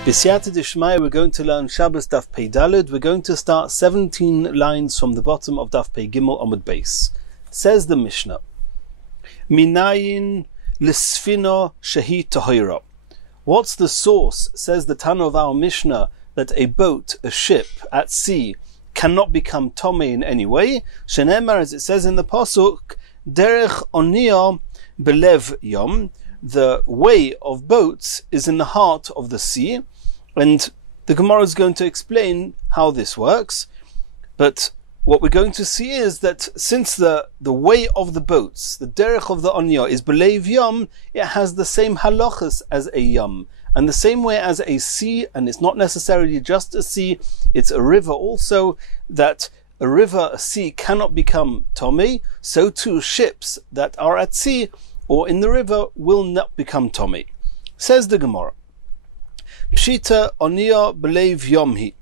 B'siyata d'shmaya, we're going to learn Shabbos Daf Pei Daled. We're going to start 17 lines from the bottom of Daf Pei Gimel Amud Beis. Says the Mishnah, Minayin l'sfino shehi tahira. What's the source, says the Tana of our Mishnah, that a boat, a ship at sea, cannot become tomei in any way? Shenemar, as it says in the Pasuk, derech oniya belev yom. The way of boats is in the heart of the sea, and the Gemara is going to explain how this works. But what we're going to see is that since the way of the boats, the derech of the oniya, is belev yom, it has the same halachas as a yom, and the same way as a sea, and it's not necessarily just a sea, it's a river also, that a river, a sea, cannot become tomei, so too ships that are at sea or in the river will not become tomei. Says the Gemara, Pshita oniya belev yomhi.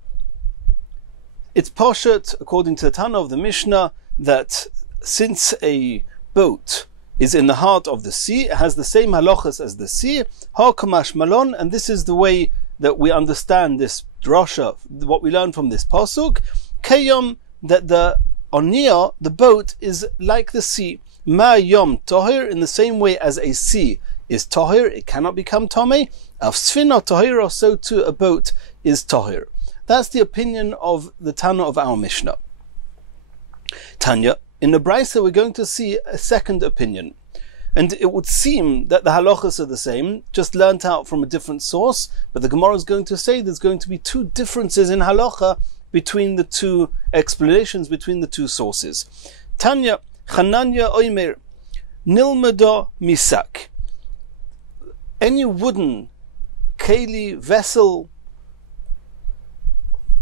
It's poshet, according to the Tana of the Mishnah, that since a boat is in the heart of the sea, it has the same halachas as the sea, ha kamash malon, and this is the way that we understand this drasha, what we learn from this pasuk, kayom, that the oniya, the boat, is like the sea. Ma yom tohir, in the same way as a sea is tohir, it cannot become tomei. Av sfina tohir, so too a boat is tohir. That's the opinion of the Tana of our Mishnah. Tanya, in the Brisa we're going to see a second opinion. And it would seem that the halachas are the same, just learnt out from a different source, but the Gemara is going to say there's going to be two differences in halacha between the two explanations, between the two sources. Tanya, Chananya oimer, nilmada misak. Any wooden keli, vessel,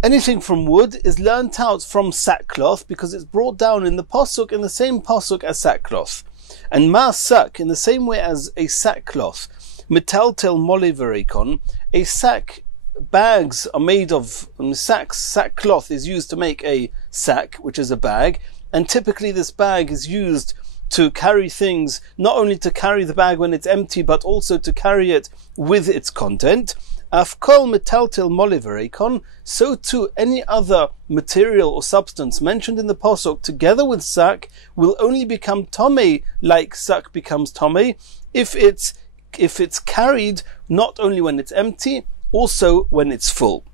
anything from wood is learnt out from sackcloth, because it's brought down in the pasuk, in the same pasuk as sackcloth. And masak, in the same way as a sackcloth, metaltel mole verekon, a sack, bags are made of sacks. Sackcloth is used to make a sack, which is a bag, and typically this bag is used to carry things, not only to carry the bag when it's empty, but also to carry it with its content. Afkol metaltel mole verekon, so too any other material or substance mentioned in the pasuk together with sack will only become tomei, like sack becomes tomei, if it's carried not only when it's empty, also when it's full.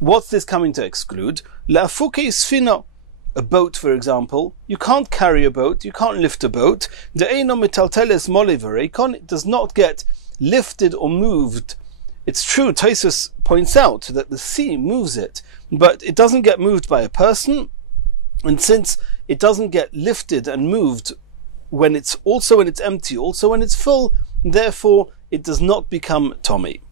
What's this coming to exclude? La'afuke sfina. A boat, for example, you can't carry a boat, you can't lift a boat. De'eno metalteles mole verekon, it does not get lifted or moved. It's true, Taisus points out that the sea moves it, but it doesn't get moved by a person, and since it doesn't get lifted and moved when it's empty, also when it's full, therefore it does not become tomei.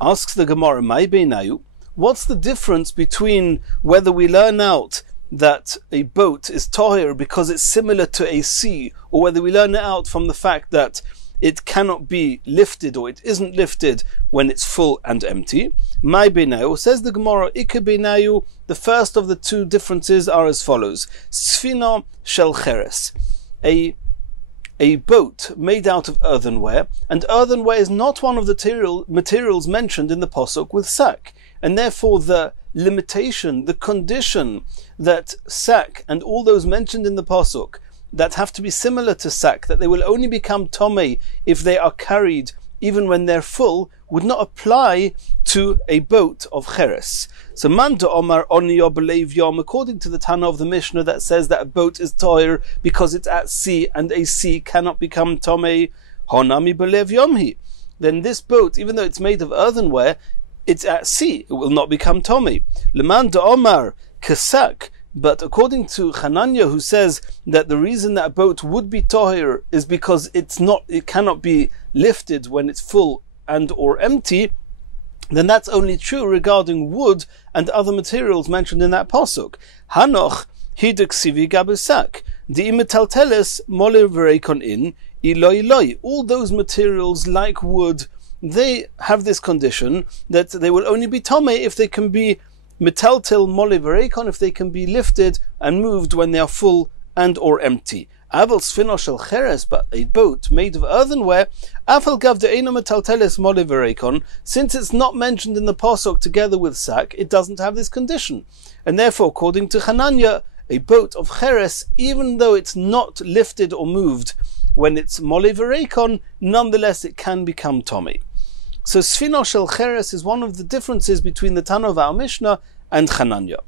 Asks the Gemara, Mai beinayu, what's the difference between whether we learn out that a boat is tohir because it's similar to a sea, or whether we learn it out from the fact that it cannot be lifted or it isn't lifted when it's full and empty? Mai beinayu, says the Gemara, Ike beinayu, the first of the two differences are as follows. Sfina shel cheres, a boat made out of earthenware, and earthenware is not one of the materials mentioned in the pasuk with sack, and therefore the limitation, the condition that sack and all those mentioned in the pasuk that have to be similar to sack, that they will only become tomei if they are carried even when they're full, would not apply to a boat of cheres. So Manda Omar Oniya belev yom, according to the Tana of the Mishnah that says that a boat is toir because it's at sea and a sea cannot become tomei, honami belev yomhi. Then this boat, even though it's made of earthenware, it's at sea, it will not become tomei. Lemanda Omar kasak. But according to Chananya, who says that the reason that a boat would be tohir is because it cannot be lifted when it's full and or empty, then that's only true regarding wood and other materials mentioned in that pasuk. Hanoch hiduk sivi gabusak the imetalteles mole verekon in iloi. All those materials like wood, they have this condition that they will only be tomei if they can be metaltel mole verekon, if they can be lifted and moved when they are full and or empty. Aval sfino shel cheres, but a boat made of earthenware, afal gav de'ena metalteles mole v'reikon, since it's not mentioned in the pasuk together with sack, it doesn't have this condition. And therefore, according to Hananya, a boat of cheres, even though it's not lifted or moved when it's mole v'reikon, nonetheless it can become tommy. So sfino shel cheres is one of the differences between the Tana of our Mishnah and Hananya.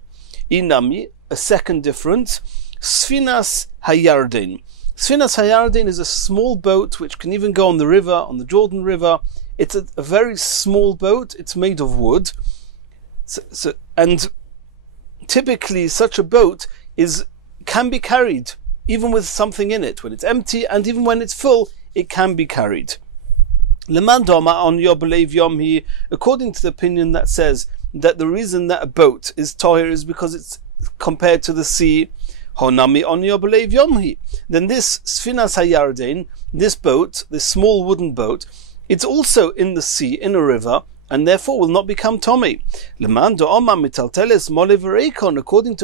Inami, a second difference, Sfinas Hayarden. Sfinas Hayarden is a small boat which can even go on the river, on the Jordan River. It's a very small boat. It's made of wood. And typically such a boat can be carried even with something in it. When it's empty and even when it's full, it can be carried. According to the opinion that says that the reason that a boat is tohir is because it's compared to the sea, then this Sfinas Hayarden, this boat, this small wooden boat, it's also in the sea, in a river, and therefore will not become tommy. According to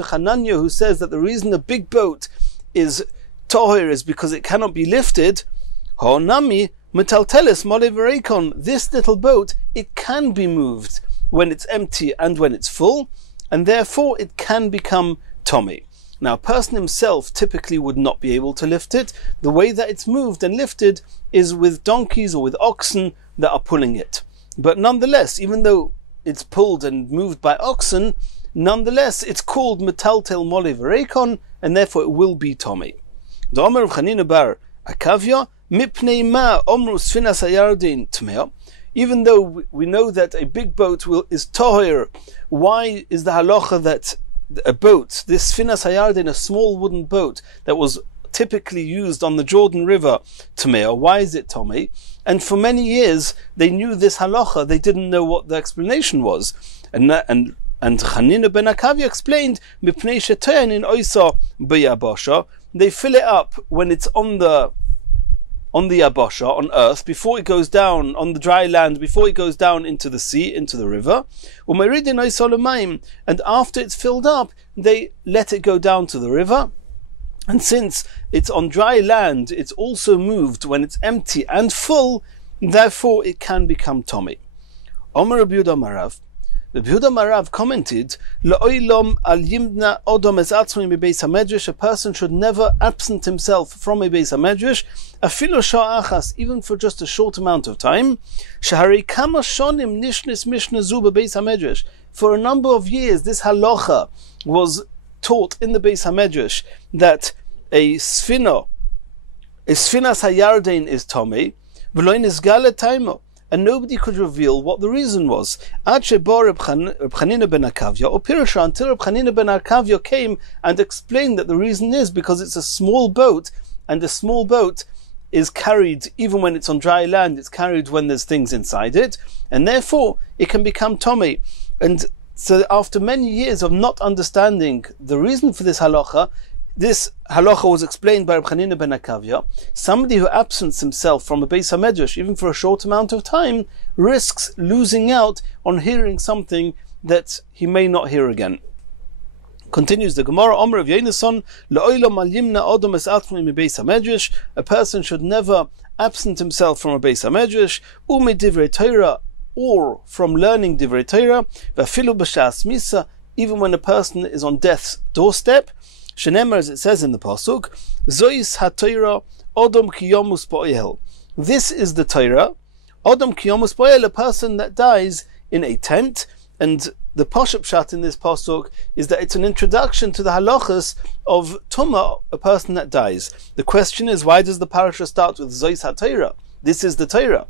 Hananya, who says that the reason a big boat is tohir is because it cannot be lifted, this little boat, it can be moved when it's empty and when it's full, and therefore it can become tommy. Now, a person himself typically would not be able to lift it. The way that it's moved and lifted is with donkeys or with oxen that are pulling it. But nonetheless, even though it's pulled and moved by oxen, nonetheless it's called metaltel mole v'reikon, and therefore it will be tommy. The Omer of Chanina bar Akavya mipnei ma omru sfinas hayarden tmea. Even though we know that a big boat is tohir, why is the halacha that a boat, this Sfinas Hayarden, a small wooden boat that was typically used on the Jordan River, Tamea, why is it tommy? And for many years they knew this halacha, they didn't know what the explanation was. And Chanina ben Akavya explained, Mipnei shetein in oisa b'yabasha, they fill it up when it's on the yabasha, on earth, before it goes down on the dry land, before it goes down into the sea, into the river. And after it's filled up, they let it go down to the river. And since it's on dry land, it's also moved when it's empty and full, therefore it can become tommy. Omer Rabbi Yehuda Marav. Rabbi Yehuda Marav commented, La'olam al yimna odom es atzmi bebeis hamedrash, a person should never absent himself from a beis hamedrash, afilo sha'achas, even for just a short amount of time. Shahari kama shonim nishnis mishna zu bebeis hamedrash. For a number of years, this halacha was taught in the beis hamedrash that a sfinas hayarden is tommy, v'lo nisgale taimo, and nobody could reveal what the reason was. Until Reb Chanina ben Akavya came and explained that the reason is because it's a small boat, and a small boat is carried even when it's on dry land, it's carried when there's things inside it, and therefore it can become tommy. And so after many years of not understanding the reason for this halacha was explained by Reb Chanina ben Akavya. Somebody who absents himself from a beis hamedrash, even for a short amount of time, risks losing out on hearing something that he may not hear again. Continues the Gemara, Omer of Yenason, La'olam al yimna odom es atzmi mi beis hamedrash, a person should never absent himself from a beis hamedrash, u'mi divrei Torah, or from learning divrei Torah, v'afilu b'shas misa, even when a person is on death's doorstep. Shenemar, as it says in the pasuk, Zois ha-Torah odom kiyomus bo'el. This is the Torah, odom kiyomus bo'el, a person that dies in a tent. And the Pashup Pshat in this pasuk is that it's an introduction to the halachas of Tumah, a person that dies. The question is, why does the parasha start with Zois ha-Torah? This is the Torah.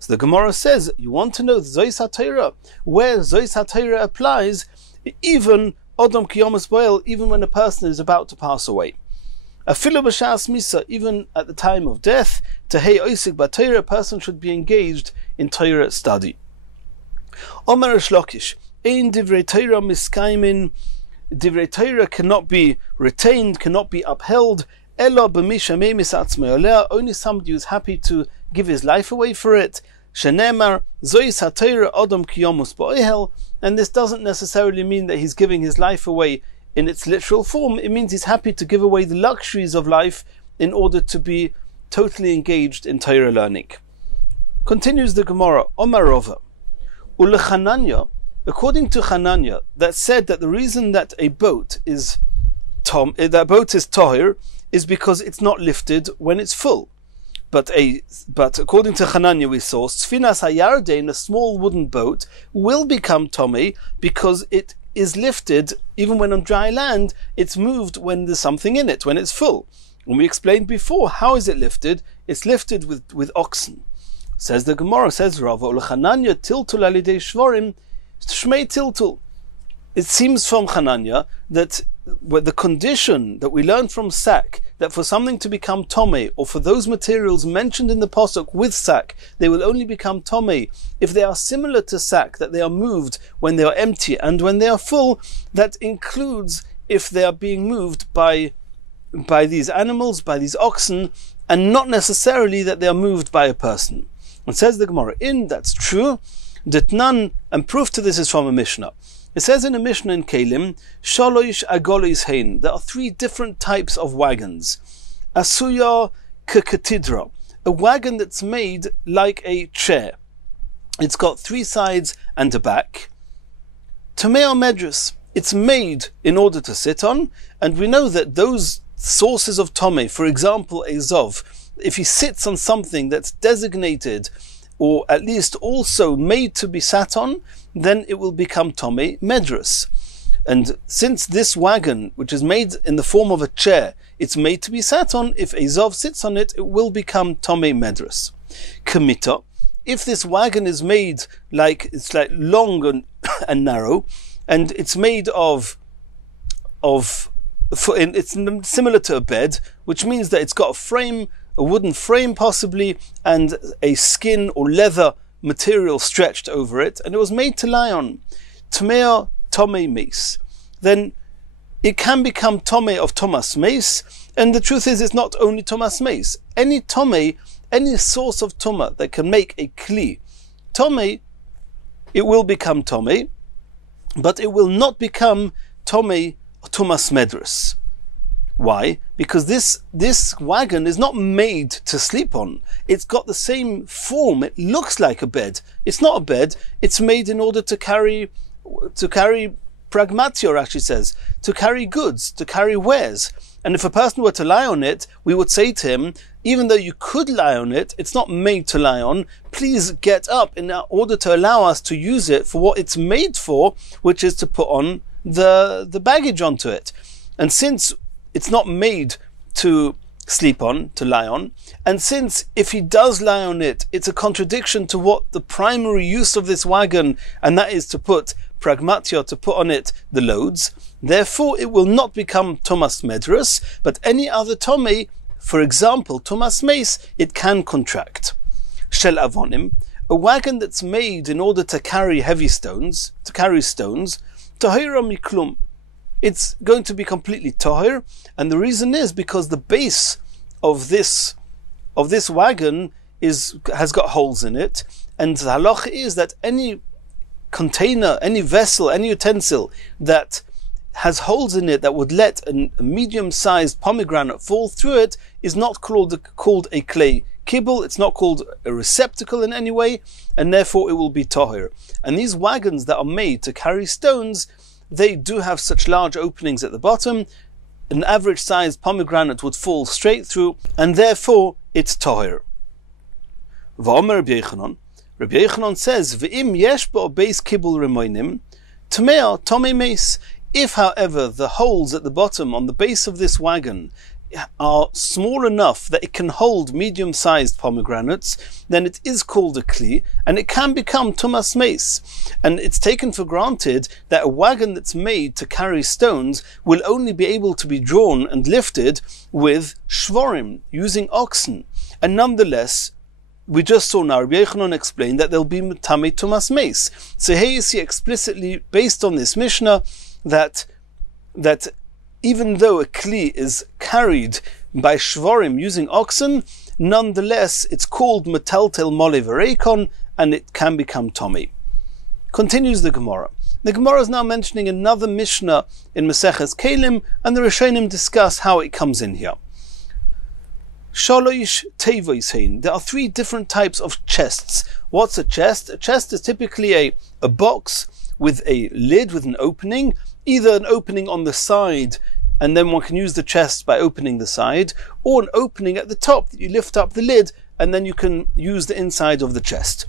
So the Gemara says, you want to know Zois ha-Torah, where Zois ha-Torah applies, even Odom kiyomus bo'el, even when a person is about to pass away. Afilu b'shas misa, even at the time of death, tehei oisik b'Torah, a person should be engaged in Torah study. Omer Shlokish, ein divrei Torah miskaimin, divrei Torah cannot be retained, cannot be upheld, elo b'misha me'mis atzmei oleh, only somebody who's happy to give his life away for it. Shenemar, Zois ha-Torah odom kiyomus bo'el, and this doesn't necessarily mean that he's giving his life away in its literal form. It means he's happy to give away the luxuries of life in order to be totally engaged in Torah learning. Continues the Gemara, Omar Rova, Ulechananya, according to Chananya, that said that the reason that a boat is tohir is because it's not lifted when it's full. But according to Chananya we saw, Sfinas Hayardein, a small wooden boat, will become tomei because it is lifted even when on dry land. It's moved when there's something in it, when it's full. And we explained before, how is it lifted? It's lifted with oxen. Says the Gemara, says Rava, Ulechananya tiltul alidei shvorim shmei tiltul. It seems from Chananya that the condition that we learn from sak, that for something to become tomei, or for those materials mentioned in the pasuk with sak, they will only become tomei if they are similar to sak, that they are moved when they are empty and when they are full. That includes if they are being moved by these animals, by these oxen, and not necessarily that they are moved by a person. And says the Gemara, that's true, that none, and proof to this is from a Mishnah. It says in a Mishnah in Kalim, Shalosh agolis hein. There are 3 different types of wagons. Asuya kakatidra, a wagon that's made like a chair. It's got 3 sides and a back. Tomeo medrus, it's made in order to sit on, and we know that those sources of tomei, for example, a zov, if he sits on something that's designated, or at least also made to be sat on, then it will become tomei medrus. And since this wagon, which is made in the form of a chair, it's made to be sat on, if a zov sits on it, it will become tomei medrus. Kamita, if this wagon is made it's like long and narrow, and it's made it's similar to a bed, which means that it's got a frame, a wooden frame possibly, and a skin or leather material stretched over it, and it was made to lie on. Tomei tomei meis. Then it can become tomei of Thomas meis, and the truth is it's not only Thomas meis. Any tomei, any source of tuma that can make a kli tomei, it will become tomei, but it will not become tomei Thomas medrus. Why? Because this wagon is not made to sleep on. It's got the same form. It looks like a bed. It's not a bed. It's made in order to carry pragmatio, actually says, to carry goods, to carry wares. And if a person were to lie on it, we would say to him, even though you could lie on it, it's not made to lie on. Please get up in order to allow us to use it for what it's made for, which is to put on the baggage onto it. And since it's not made to sleep on, to lie on, and since if he does lie on it, it's a contradiction to what the primary use of this wagon, and that is to put pragmatio, to put on it the loads, therefore it will not become Thomas medrus, but any other tomei, for example Thomas meis, it can contract. Shel avonim, a wagon that's made in order to carry heavy stones, tahira miklum, it's going to be completely tahir, and the reason is because the base of this wagon has got holes in it, and the halacha is that any container, any vessel, any utensil that has holes in it that would let a medium-sized pomegranate fall through it is not called a clay kibble. It's not called a receptacle in any way, and therefore it will be tahir. And these wagons that are made to carry stones, they do have such large openings at the bottom. An average sized pomegranate would fall straight through, and therefore it's tahir. V'omer Rabbi Yochanan says, V'im yesh bo beis kibul remoinim, tamei tomei meis. If, however, the holes at the bottom on the base of this wagon are small enough that it can hold medium-sized pomegranates, then it is called a kli, and it can become tumas meis. And it's taken for granted that a wagon that's made to carry stones will only be able to be drawn and lifted with shvorim, using oxen. And nonetheless, we just saw now, Rabbi Yochanan explained that there'll be tamei tumas meis. So here you see explicitly, based on this Mishnah, that even though a kli is carried by shvorim using oxen, nonetheless it's called metaltel mole v'reikon, and it can become tomei. Continues the Gemara. The Gemara is now mentioning another Mishnah in Mesechus Kelim, and the Rishonim discuss how it comes in here. Shalosh tevois hein. There are three different types of chests. What's a chest? A chest is typically a box with a lid with an opening, either an opening on the side, and then one can use the chest by opening the side, or an opening at the top that you lift up the lid, and then you can use the inside of the chest.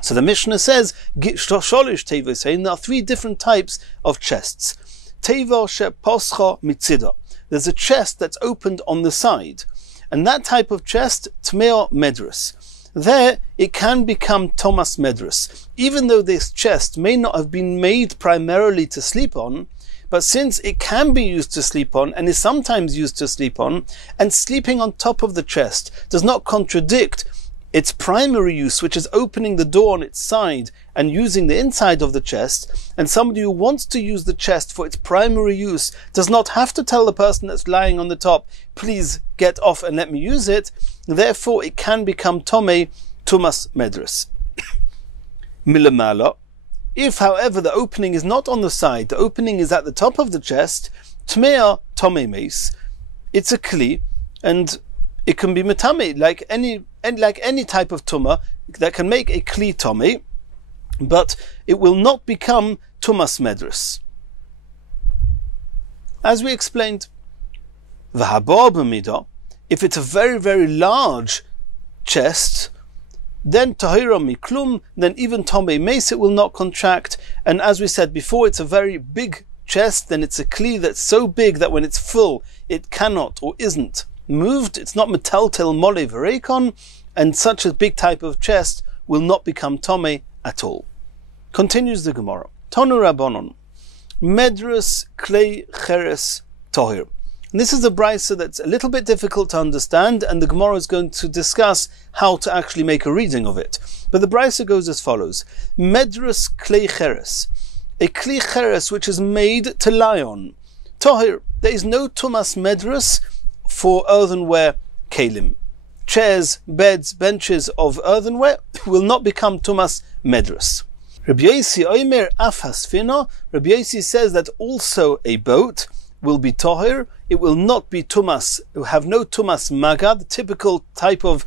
So the Mishnah says, Shalosh tevois hein. There are three different types of chests. Teva she poscha mitzida. There's a chest that's opened on the side. And that type of chest, Tmeo Medrus. There, it can become Thomas Medrus. Even though this chest may not have been made primarily to sleep on, but since it can be used to sleep on, and is sometimes used to sleep on, and sleeping on top of the chest does not contradict its primary use, which is opening the door on its side and using the inside of the chest, and somebody who wants to use the chest for its primary use does not have to tell the person that's lying on the top, please get off and let me use it. Therefore, it can become Tomei Tumas Medrus. Milamala. If, however, the opening is not on the side, the opening is at the top of the chest, Tmea Tomei Meis. It's a kli, and it can be metame, like any type of tumah that can make a kli tomei, but it will not become tumas medrus. As we explained, v'habor b'midah, if it's a very, very large chest, then tahira miklum, then even tomei meis it will not contract. And as we said before, it's a very big chest, then it's a kli that's so big that when it's full, it cannot or isn't moved. It's not metaltel mole verekon, and such a big type of chest will not become tomei at all. Continues the Gemara. Tonu Rabbanon, Medrus klei cheres tohir. And this is a brisa that's a little bit difficult to understand, and the Gemara is going to discuss how to actually make a reading of it. But the brisa goes as follows: Medrus klei cheres, a kli cheres which is made to lie on. Tohir, there is no tumas medrus for earthenware kelim. Chairs, beds, benches of earthenware will not become tumas medrus. Rabbi Yosi Omer af hasfina. Rabbi Yosi says that also a boat will be tohir. It will not be tumas. It will have no tumas maga, the typical type of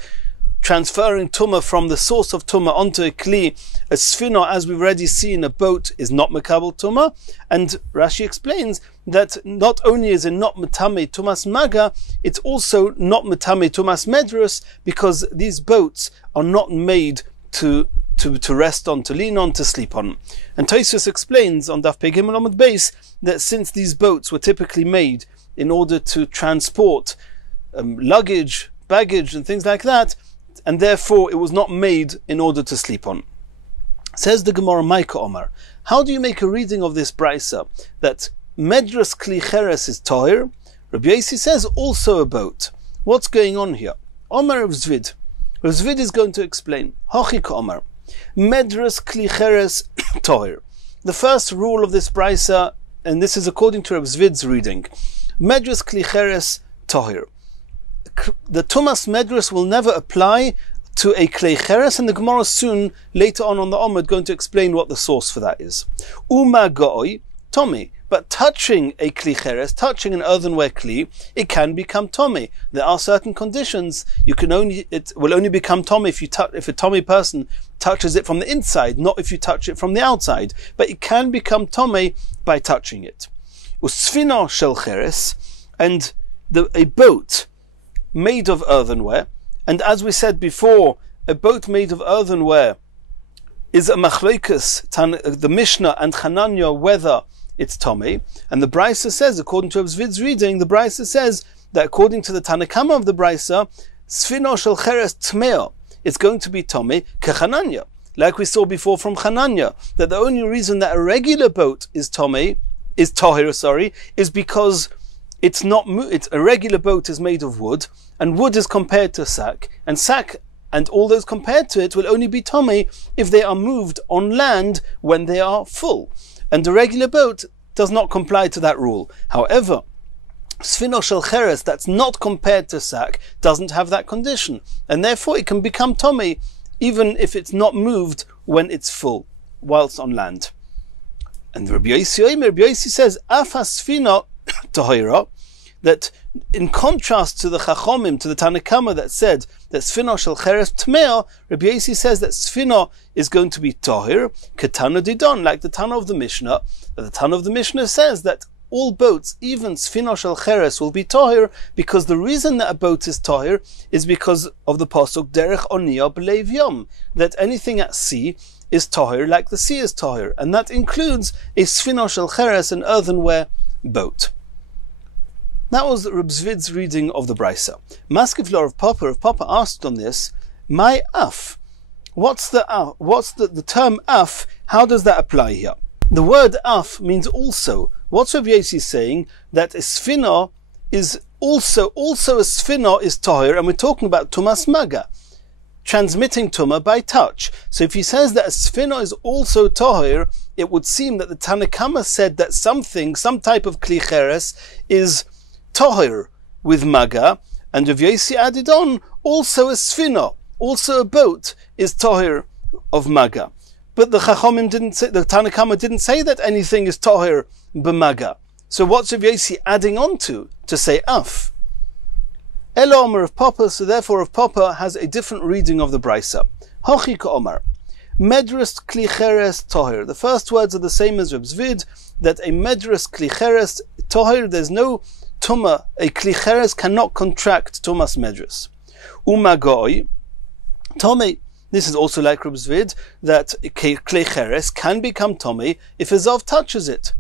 transferring tumah from the source of tumah onto a kli. A sfina, as we've already seen, a boat is not makabel tumah. And Rashi explains that not only is it not metame tumas maga, it's also not metame tumas medrus, because these boats are not made to rest on, to lean on, to sleep on. And Tosfos explains on Daf Pei Gimel Amud Beis that since these boats were typically made in order to transport luggage, baggage and things like that, and therefore it was not made in order to sleep on. Says the Gemara, Maika Omar, how do you make a reading of this brisa that Medrus Kli Cheres is Tohir? Rabbi Yosi says also a boat. What's going on here? Omar of Zvid. Rav Zvid is going to explain. Hochik Omar, Medrus Kli Cheres Tohir. The first rule of this brisa, and this is according to Rav Zvid's reading, Medrus Kli Cheres Tohir. The Tumas Medrus will never apply to a Klei Cheres, and the Gemara soon, later on the Omid, going to explain what the source for that is. Uma Go'oi Tomi. But touching a Kli Cheres, touching an earthenware Kli, it can become Tomi. There are certain conditions. It will only become Tomi if a Tomi person touches it from the inside, not if you touch it from the outside. But it can become Tomi by touching it. Usfina shel Cheres, and a boat made of earthenware, and as we said before, a boat made of earthenware is a machloikus, the Mishnah and Chananya, whether it's Tomei. And the Brisa says, according to Zvid's reading, the Brisa says that according to the Tanakama of the Brisa, Sfino shel Cheres Tmeo, it's going to be Tomei kechananya, like we saw before from Chananya, that the only reason that a regular boat is Tomei, is Tohir, is because it's a regular boat is made of wood, and wood is compared to sack, and all those compared to it will only be Tomei if they are moved on land when they are full. And the regular boat does not comply to that rule. However, Sfino shel Cheres, that's not compared to sack, doesn't have that condition, and therefore it can become Tomei even if it's not moved when it's full, whilst on land. And Rabbi Yosi says, Afa Sfino Tohira, that in contrast to the Chachomim, to the Tanakama that said that Sfino shel Cheres Tmeo, Rabbi Yosi says that Sfino is going to be Tohir, Ketana Didon, like the Tana of the Mishnah. The Tana of the Mishnah says that all boats, even Sfino shel Cheres, will be Tohir, because the reason that a boat is Tohir is because of the Pasuk Derech Oniya B'leiv Yom, that anything at sea is Tohir like the sea is Tohir, and that includes a Sfino shel Cheres, an earthenware boat. That was Reb Zvid's reading of the Brisa. Maskif Lor of Papa asked on this, my af. What's the term af? How does that apply here? The word af means also. What's Reb Yosi saying? That a sfina is also a sfina is tahir, and we're talking about tumas maga, transmitting tuma by touch. So if he says that a sfina is also tahir, it would seem that the Tanakama said that some type of kli cheres is tahir with maga, and Rav Yosi added on also a sfina, also a boat is tahir of maga. But the Chachomim didn't say, the Tanakama didn't say that anything is tahir b'maga. So what's Rav Yosi adding on to say af? Elo Omer of Papa, so therefore Rav Papa has a different reading of the Brisa. Hochi ka Omer, medrus kli cheres tahir. The first words are the same as Reb Zvid, that a medrus kli cheres tahir, there's no Tuma, a kli cheres cannot contract Tumas medrus. Umagoi, Tomei, this is also like Reb Zvid, that kli cheres can become Tomei if a Zov touches it.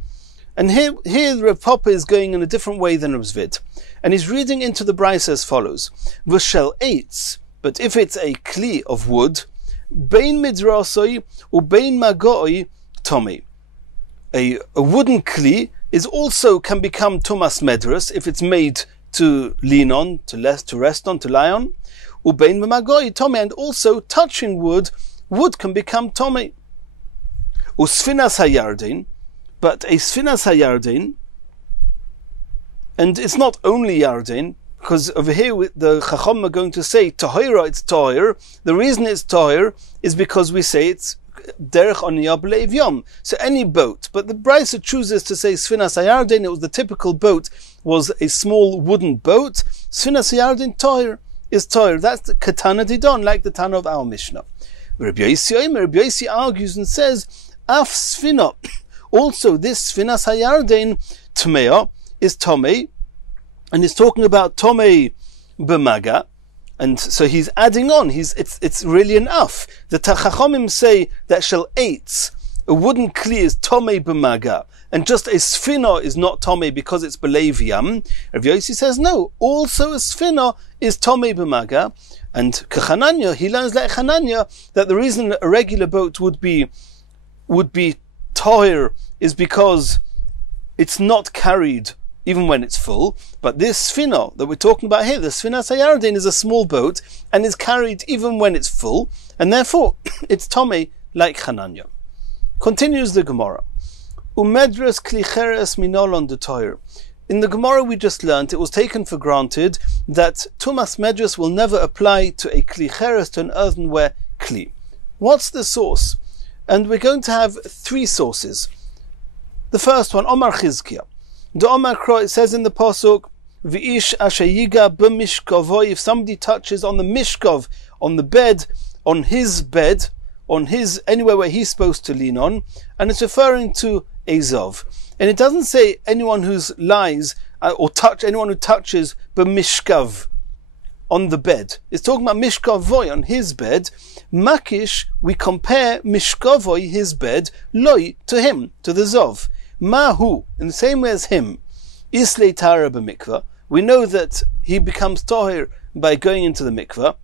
And here Reb Papa is going in a different way than Reb Zvid. And he's reading into the Brisa as follows. V'shel eitz, but if it's a kli of wood, bein midrasoi u bein magoi Tomei. A wooden kli is also can become tumas medrus if it's made to lean on, to rest on, to lie on. Ubein magoi Tomei, and also touching wood can become Tomei. Usfinas hayardin, but a sfinas hayardin, and it's not only yardin, because over here the Chacham are going to say tahira, it's tahir. The reason it's tahir is because we say it's derech oniya b'leiv yom. So any boat, but the Brisa chooses to say sfinas hayardin. It was the typical boat, was a small wooden boat. Sfinas hayardin tahir is tahir. That's the katana didon, like the Tana of our Mishnah. Rabbi Yosi argues and says, af sfina, also this sfinas hayardin tmea is tomei, and he's talking about tomei b'maga. And so he's adding on, it's really an af. The Chachomim say that shel eitz, a wooden kli is tomei b'maga, and just a sfina is not tomei because it's b'leiv yam. Rav Yosi says no, also a sfina is tomei b'maga, and k'chananya, he learns like Chananya that the reason a regular boat would be tahir is because it's not carried even when it's full, but this sfina that we're talking about here, the sfina sayardin, is a small boat and is carried even when it's full, and therefore it's tomei like Chananya. Continues the Gemara. Umedres kli cheres minolon de toir. In the Gemara we just learnt, it was taken for granted that tumas medrus will never apply to a kli cheres, to an earthenware kli. What's the source? And we're going to have three sources. The first one, Omar Chizkiah. The Omar Kro, it says in the Pasuk, V'ish ashayiga b'mishkavoi, if somebody touches on the mishkav, on the bed, on his anywhere where he's supposed to lean on, and it's referring to a Zov. And it doesn't say anyone who lies, anyone who touches b'mishkav, on the bed. It's talking about mishkavoi, on his bed. Makish, we compare mishkavoi, his bed, loi, to him, to the Zov. Mahu, in the same way as him, islei tara b'mikvah, we know that he becomes tahir by going into the mikvah.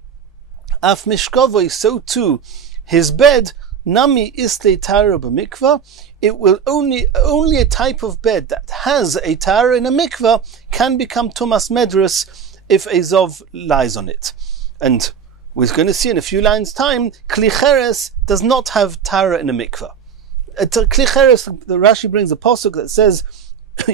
Af mishkavoi, so too his bed, nami islei tara b'mikvah, it will only a type of bed that has a tara in a mikvah can become tumas medrus if a zov lies on it. And we're going to see in a few lines' time, kli cheres does not have tara in a mikvah. Kli cheres, the Rashi brings a pasuk that says, The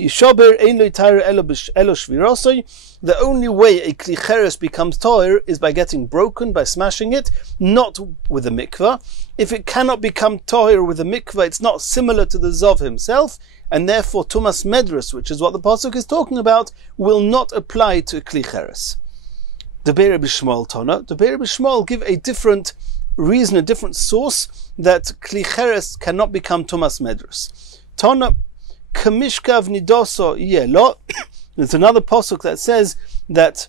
only way a kli cheres becomes toir is by getting broken, by smashing it, not with a mikvah. If it cannot become toir with a mikvah, it's not similar to the zov himself, and therefore tumas medrus, which is what the pasuk is talking about, will not apply to a kli cheres. The Be'er Bishmol Tana, the Be'er Bishmol give a different reason, a different source that kli cheres cannot become tumas medrus. Tana kamishkav nidoso yelo. There's another pasuk that says that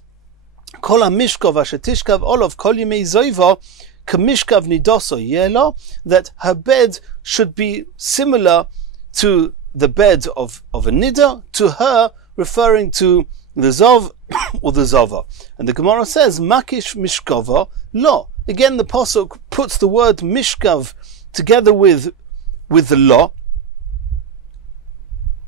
kol hamishkav asher tishkav olav kol yemei zoiva kamishkav nidoso yelo, that her bed should be similar to the bed of a nida, to her referring to the zov or the zova. And the Gemara says makish mishkava lo. Again, the pasuk puts the word mishkav together with the lo.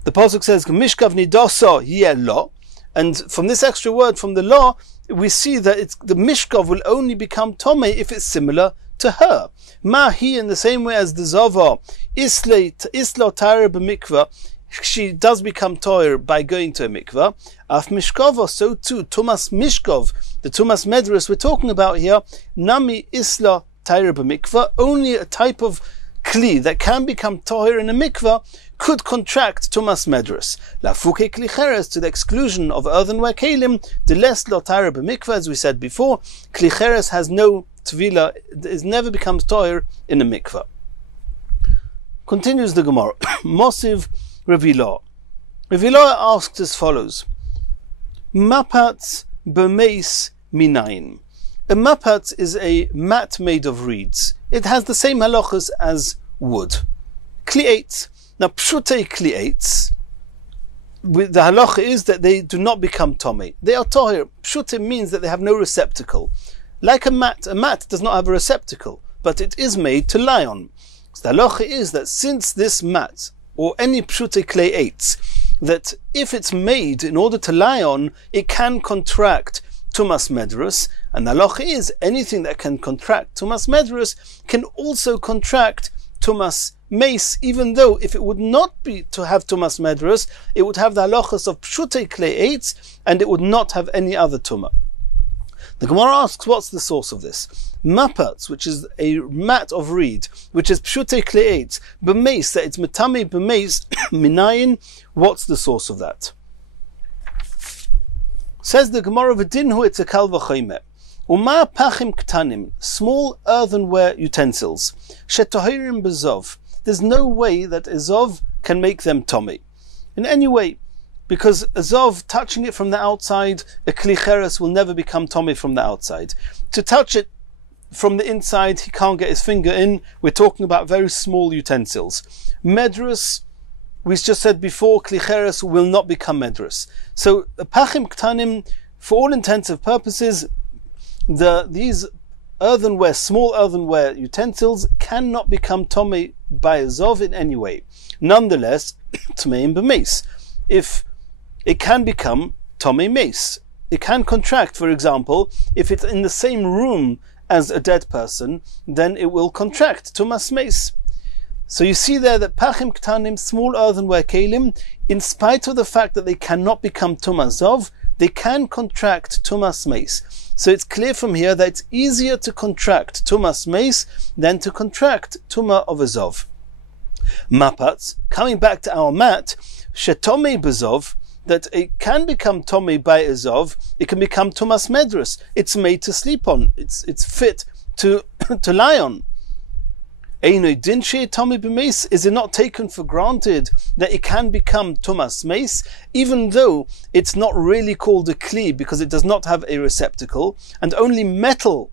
The pasuk says mishkav nidoso yeh lo, and from this extra word from the lo, we see that the mishkav will only become tomei if it's similar to her. Ma he, in the same way as the zova islo tare b'mikvah, she does become toir by going to a mikvah. Af mishkava, so too tumas mishkov, the tumas medrus we're talking about here, nami isla tire b'mikvah, only a type of kli that can become toir in a mikvah could contract tumas medrus. Lafuke kli cheres, to the exclusion of earthenware kelim, the less lo tire b'mikvah, as we said before, kli cheres has no tvila, it never becomes toir in a mikvah. Continues the Gemara. Mosiv Revilah. Revilah asked as follows: Mapat b'meis minayin. A mapat is a mat made of reeds. It has the same halachas as wood. Kli'etz. Now, pshutei kli'etz, the halacha is that they do not become tomei. They are tohir. Pshutei means that they have no receptacle. Like a mat does not have a receptacle, but it is made to lie on. So the halacha is that since this mat, or any pshutei kli'etz, that if it's made in order to lie on, it can contract tumas medrus, and the halacha is anything that can contract tumas medrus can also contract tumas meis, even though if it would not be to have tumas medrus, it would have the halachas of pshutei kli'etz, and it would not have any other tumah. The Gemara asks, what's the source of this? Mapats, which is a mat of reed, which is pshutei kli'etz, b'meis, that it's metame b'meis, minayin, what's the source of that? Says the Gemara, v'dinhu it's a kal v'chomer. Uma pachim ktanim, small earthenware utensils, shetohirim b'zov. There's no way that a zov can make them tomei in any way, because a zov, touching it from the outside, a kli cheres will never become tomei from the outside. To touch it from the inside, he can't get his finger in. We're talking about very small utensils. Medrus, we just said before, kli cheres will not become medrus. So the pachim ktanim, for all intensive purposes, these earthenware, small earthenware utensils cannot become tomei by a zov in any way. Nonetheless, tmeim b'meis. If it can become tomei meis, it can contract. For example, if it's in the same room as a dead person, then it will contract tumas meis. So you see there that pachim ktanim, small earthenware kelim, in spite of the fact that they cannot become tumas zov, they can contract tumas meis. So it's clear from here that it's easier to contract tumas meis than to contract tuma of a zov. Mapats, coming back to our mat, shetomei bezov, that it can become tomei by a zov, it can become tumas medrus. It's made to sleep on. It's fit to lie on. Einoi dinche tomei b'meis, is it not taken for granted that it can become tumas meis, even though it's not really called a kli because it does not have a receptacle, and only metal,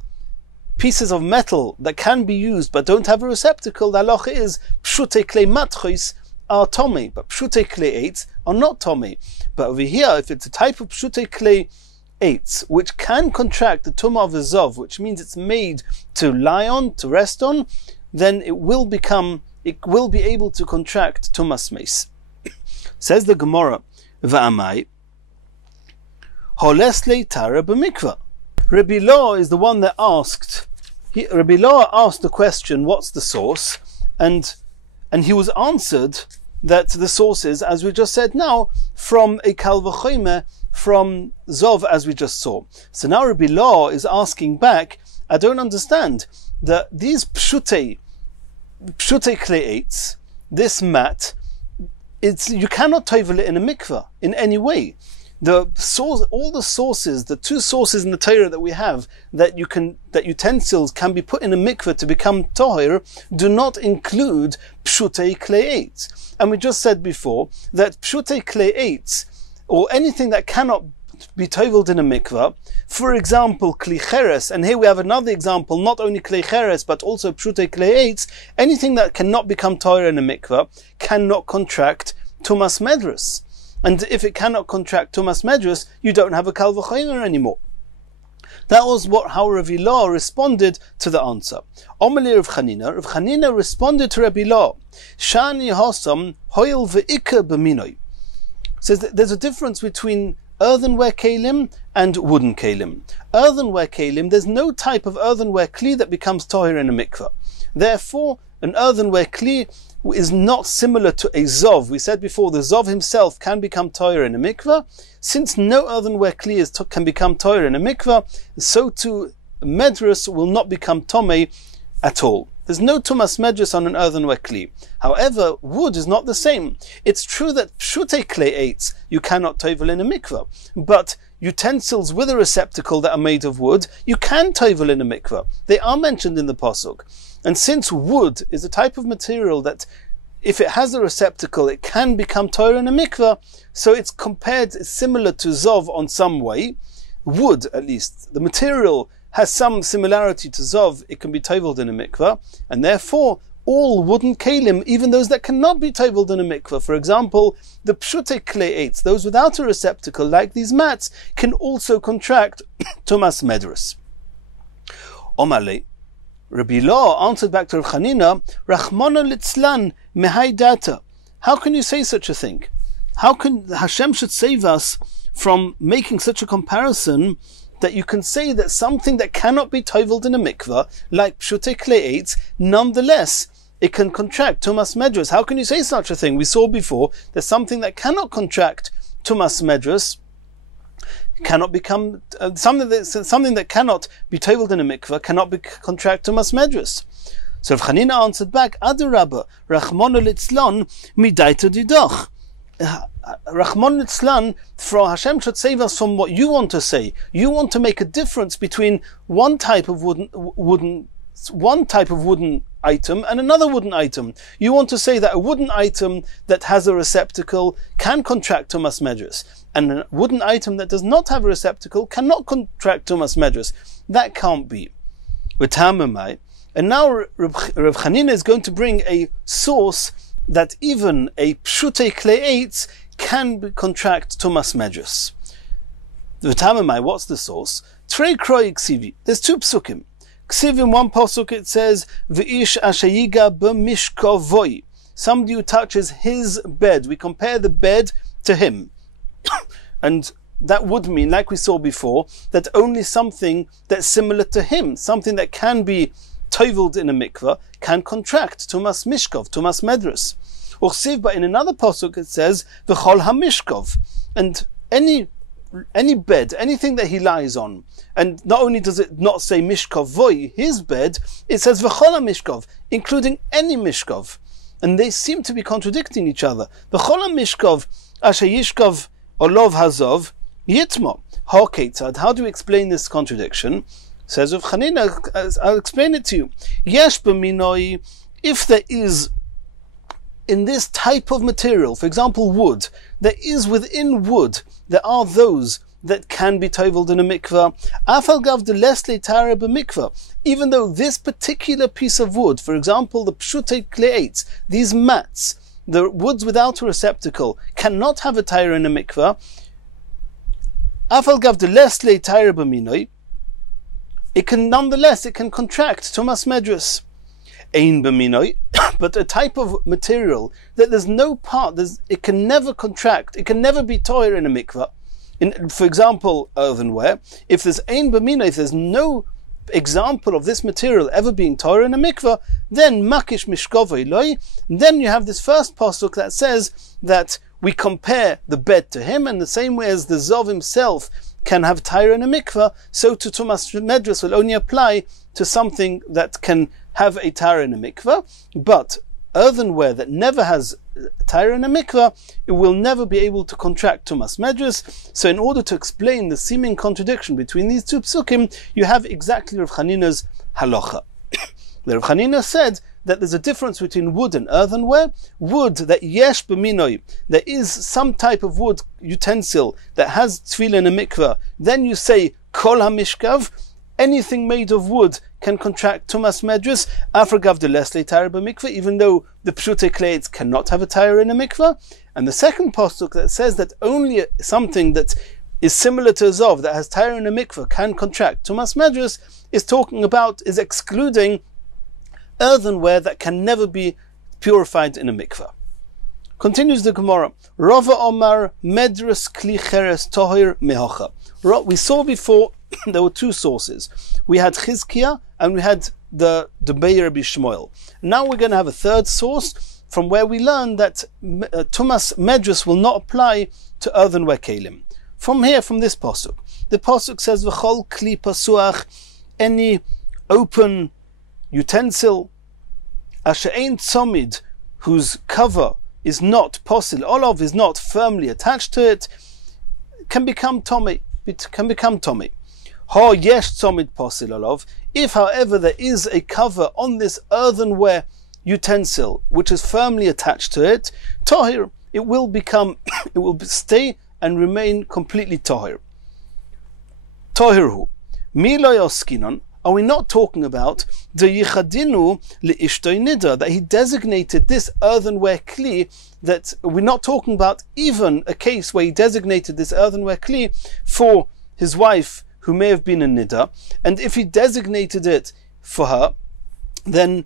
pieces of metal that can be used but don't have a receptacle, the halacha is pshutei klei matchois are tomei, but pshutei kli'etz are not tomei. But over here, if it's a type of pshutei kli'etz which can contract the tumah of a zov, which means it's made to lie on, to rest on, then it will be able to contract tumas meis. Says the Gemara, va'amai holes leitara b'mikvah. Rabbi Lo is the one that asked. Rabbi Lo asked the question, what's the source? And he was answered that the source is, as we just said now, from a kal v'chomer, from Zov, as we just saw. So now Rabbi Law is asking back, I don't understand, that these pshutei kle'etz, this mat, you cannot tovel it in a mikveh in any way. The source, all the sources, the two sources in the Torah that we have, that utensils can be put in a mikveh to become toher, do not include pshutei kle'etz. And we just said before that pshutei kle'etz, or anything that cannot be toveled in a mikveh, for example, kli cheres, and here we have another example, not only kli cheres, but also pshutei kle'etz, anything that cannot become toher in a mikveh cannot contract tumas medrus. And if it cannot contract tumas medrus, you don't have a kal v'chomer anymore. That was how Rabbi Law responded to the answer. Omeli Rav Chanina responded to Rabbi Law, Shani hosam hoil ve'ikar b'minoi. Says that there's a difference between earthenware kelim and wooden kelim. Earthenware kelim, there's no type of earthenware kli that becomes toher in a mikveh. Therefore, an earthenware kli is not similar to a zov. We said before, the zov himself can become toher in a mikveh. Since no earthenware kli can become toher in a mikveh, so too medrus will not become tomei at all. There's no tumas medrus on an earthenware kli. However, wood is not the same. It's true that pshutei kle'etz you cannot tovel in a mikveh, but utensils with a receptacle that are made of wood, you can tovel in a mikveh. They are mentioned in the pasuk. And since wood is a type of material that, if it has a receptacle, it can become toher in a mikveh, so it's similar to zov on some way. Wood, at least, the material has some similarity to zov, it can be toveled in a mikveh, and therefore all wooden kelim, even those that cannot be toveled in a mikveh, for example, the pshutei kle'etz, those without a receptacle, like these mats, can also contract tumas medrus. Omale, Rabbi Law answered back to Rav Chanina, Rachmana litzlan mehai data. How can you say such a thing? How can Hashem should save us from making such a comparison that you can say that something that cannot be toveled in a mikveh, like pshutei kle'etz, nonetheless it can contract tumas medrus? How can you say such a thing? We saw before that something that cannot contract tumas medrus cannot become something that cannot be toveled in a mikveh cannot contract tumas medrus. So Rav Chanina answered back, Adarabba, Rachmana litzlan midaita didoch. Rachmana litzlan, for Hashem should save us from what you want to say. You want to make a difference between one type of wooden item and another wooden item. You want to say that a wooden item that has a receptacle can contract tumas medrus, and a wooden item that does not have a receptacle cannot contract tumas medrus. That can't be. And now Rav Chanina is going to bring a source that even a pshutei kle'etz can contract tumas medrus. What's the source? Trei kroi ksivi. There's two psukim. Ksiv, in one pasuk it says, V'ish ashayiga b'mishkovoi. Somebody who touches his bed. We compare the bed to him. And that would mean, like we saw before, that only something that's similar to him, something that can be toveled in a mikveh, can contract tumas mishkov, tumas medrus. Uchsiv, but in another pasuk it says, V'chol hamishkov. And any bed, anything that he lies on, and not only does it not say mishkov voi, his bed, it says v'chol mishkov, including any mishkov, and they seem to be contradicting each other. V'chol mishkov asher yishkov olov hazov yitmo ha-ketzad. How do you explain this contradiction? Says Rav Chanina, I'll explain it to you. Yesh b'minoi, if there is in this type of material, for example wood, there is within wood, there are those that can be toveled in a mikveh. Afal gav de lesle tare b'mikveh. Even though this particular piece of wood, for example the pshutei kle'etz, these mats, the woods without a receptacle, cannot have a tire in a mikveh. Afal gav de lesle tare b'minoi. It can contract tumas medrus. Ein b'minoi, but a type of material that there's no part, it can never contract, it can never be toyer in a mikveh. For example, earthenware, if there's ein b'minoi, if there's no example of this material ever being Torah in a mikveh, then makish mishkova iloi. Then you have this first pasuk that says that we compare the bed to him, and the same way as the Zov himself can have Torah in a mikveh, so to Tumas Medras will only apply to something that can have a Torah in a mikveh, but earthenware that never has Torah in a mikveh, it will never be able to contract Tumas Medras. So in order to explain the seeming contradiction between these two psukim, you have exactly Rav Chanina's halacha. The Rav Chanina said that there's a difference between wood and earthenware. Wood that yesh b'minoi, there is some type of wood utensil that has tefillah in a mikveh, then you say kol hamishkav, anything made of wood can contract Tumas Medras, afragav de lesle Torah b'mikveh, even though the pshutei kleit cannot have a Torah in a mikveh. And the second pasuk that says that only something that is similar to a Zov, that has Torah in a mikveh, can contract Tumas Medras, is excluding earthenware that can never be purified in a mikveh. Continues the Gemara. Rava Omar Medras Kli Cheres Tohir Mehocha. We saw before there were two sources. We had Chizkiah and we had the Beir Rabbi Shmuel. Now we're going to have a third source from where we learn that Tumas Medras will not apply to earthenware kelim. From here, from this pasuk, the pasuk says V'chol Kli Pasuach, any open utensil, asher ein tzomid, whose cover is not posil olav, is not firmly attached to it, can become tomei. It can become tomei. Ha yesh tzomid posil olav. If, however, there is a cover on this earthenware utensil which is firmly attached to it, tahir, it will stay and remain completely tahir. Tahirhu. Mi lo yoskinon. Are we not talking about the yichadinu leishtoi nida, that he designated this earthenware kli, that we're not talking about even a case where he designated this earthenware kli for his wife who may have been a nida, and if he designated it for her, then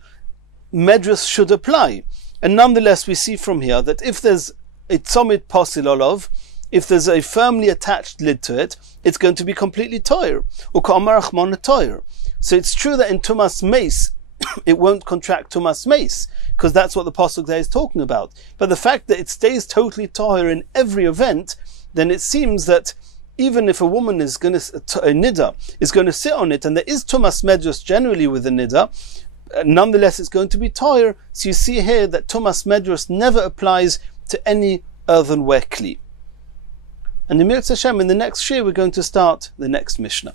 medras should apply. And nonetheless we see from here that if there's a tzomit posil olav, if there's a firmly attached lid to it, it's going to be completely toir. So it's true that in Tumas Meis, it won't contract Tumas Meis, because that's what the pasuk there is talking about. But the fact that it stays totally toir in every event, then it seems that even if a woman is going to, a nida, is going to sit on it, and there is Tumas Medras generally with a nida, nonetheless it's going to be toir. So you see here that Tumas Medras never applies to any earthenware kli. And in the next Shir, we're going to start the next Mishnah.